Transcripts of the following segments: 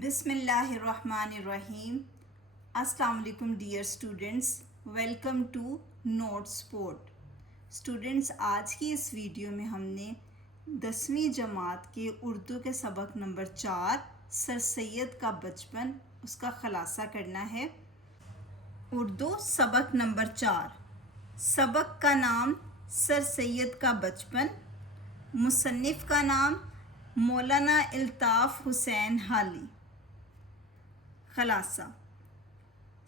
بسم اللہ الرحمن الرحیم. السلام علیکم dear students, welcome to note support. Students, آج کی اس ویڈیو میں ہم نے 10ویں جماعت کے اردو کے سبق نمبر 4 سر سید کا بچپن اس کا خلاصہ کرنا ہے. اردو سبق نمبر 4. سبق کا نام سر سید کا بچپن. مصنف کا نام مولانا الطاف حسین حالی. خلاصہ.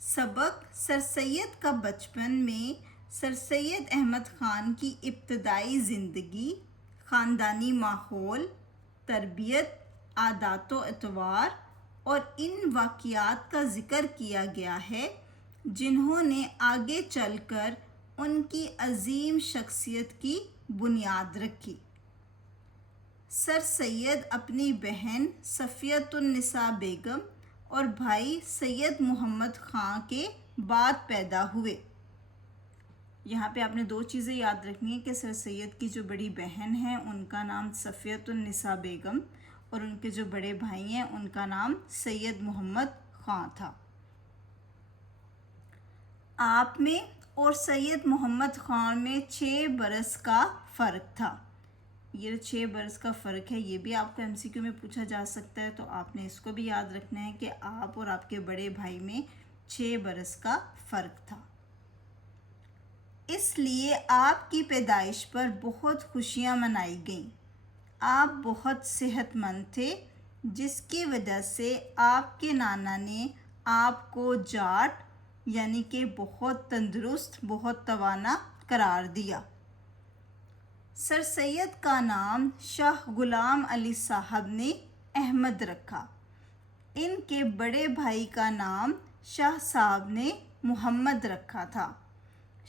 سبق سر سید کا بچپن میں سر سید احمد خان کی ابتدائی زندگی, خاندانی ماحول, تربیت, عادات و اطوار اور ان واقعات کا ذکر کیا گیا ہے جنہوں نے آگے چل کر ان کی عظیم شخصیت کی بنیاد رکھی. سر سید اپنی بہن صفیۃ النساء بیگم اور بھائی سید محمد خان کے بعد پیدا ہوئے. یہاں پہ آپ نے 2 چیزیں یاد رکھنی ہیں کہ سر سید کی جو بڑی بہن ہے ان کا نام صفیۃ النساء بیگم اور ان کے جو بڑے بھائی ہیں ان کا نام سید محمد خان تھا. آپ میں اور سید محمد خان میں 6 برس کا فرق تھا. یہ 6 برس کا فرق ہے, یہ بھی آپ کو MCQ میں پوچھا جا سکتا ہے, تو آپ نے اس کو بھی یاد رکھنا ہے کہ آپ اور آپ کے بڑے بھائی میں 6 برس کا فرق تھا. اس لیے آپ کی پیدائش پر بہت خوشیاں منائی گئیں. آپ بہت صحت مند تھے جس کی وجہ سے آپ کے نانا نے آپ کو جاٹ یعنی کہ بہت تندرست, بہت توانا قرار دیا. سر سید کا نام شاہ غلام علی صاحب نے احمد رکھا. ان کے بڑے بھائی کا نام شاہ صاحب نے محمد رکھا تھا.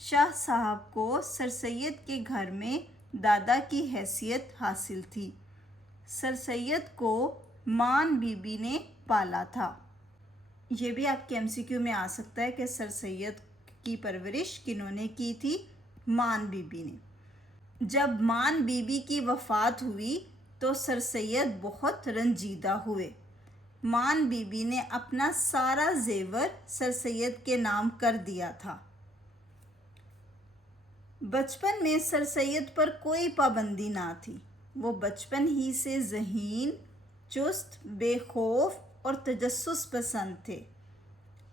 شاہ صاحب کو سر سید کے گھر میں دادا کی حیثیت حاصل تھی. سر سید کو مان بی بی نے پالا تھا. یہ بھی آپ کے MCQ میں آ سکتا ہے کہ سر سید کی پرورش کنہوں نے کی تھی؟ مان بی بی نے. جب مان بی بی کی وفات ہوئی تو سر سید بہت رنجیدہ ہوئے. مان بی بی نے اپنا سارا زیور سر سید کے نام کر دیا تھا. بچپن میں سر سید پر کوئی پابندی نہ تھی. وہ بچپن ہی سے ذہین, چست, بے خوف اور تجسس پسند تھے.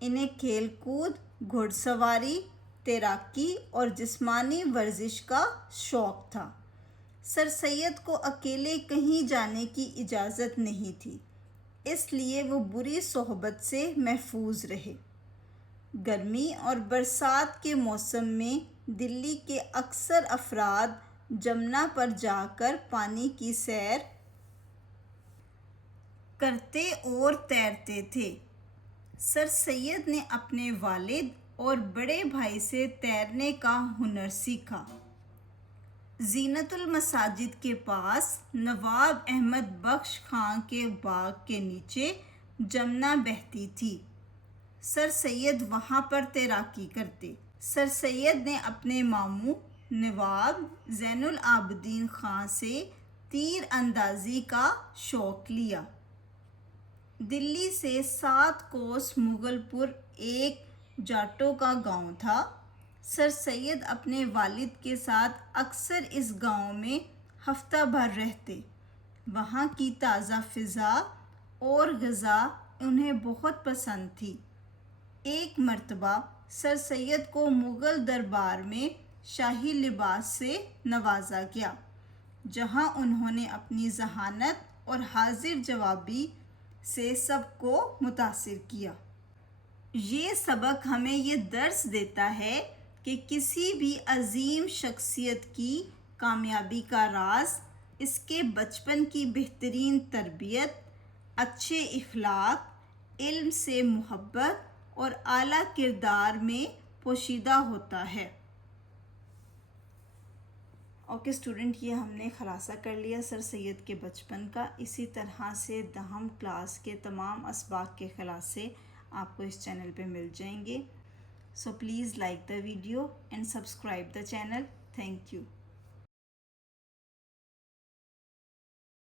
انہیں کھیل کود, گھڑ سواری, تیراکی اور جسمانی ورزش کا شوق تھا. سر سید کو اکیلے کہیں جانے کی اجازت نہیں تھی, اس لیے وہ بری صحبت سے محفوظ رہے. گرمی اور برسات کے موسم میں دلی کے اکثر افراد جمنا پر جا کر پانی کی سیر کرتے اور تیرتے تھے. سر سید نے اپنے والد اور بڑے بھائی سے تیرنے کا ہنر سیکھا. زینت المساجد کے پاس نواب احمد بخش خان کے باغ کے نیچے جمنا بہتی تھی. سر سید وہاں پر تیراکی کرتے. سر سید نے اپنے ماموں نواب زین العابدین خان سے تیر اندازی کا شوق لیا. دلی سے 7 کوس مغل پور ایک جاٹوں کا گاؤں تھا. سر سید اپنے والد کے ساتھ اکثر اس گاؤں میں ہفتہ بھر رہتے. وہاں کی تازہ فضا اور غذا انہیں بہت پسند تھی. ایک مرتبہ سر سید کو مغل دربار میں شاہی لباس سے نوازا گیا, جہاں انہوں نے اپنی ذہانت اور حاضر جوابی سے سب کو متاثر کیا. یہ سبق ہمیں یہ درس دیتا ہے کہ کسی بھی عظیم شخصیت کی کامیابی کا راز اس کے بچپن کی بہترین تربیت, اچھے اخلاق, علم سے محبت اور اعلیٰ کردار میں پوشیدہ ہوتا ہے. اوکے اسٹوڈنٹ, یہ ہم نے خلاصہ کر لیا سر سید کے بچپن کا. اسی طرح سے 10 کلاس کے تمام اسباق کے خلاصے آپ کو اس چینل پہ مل جائیں گے. So please like the video and subscribe the channel. Thank you.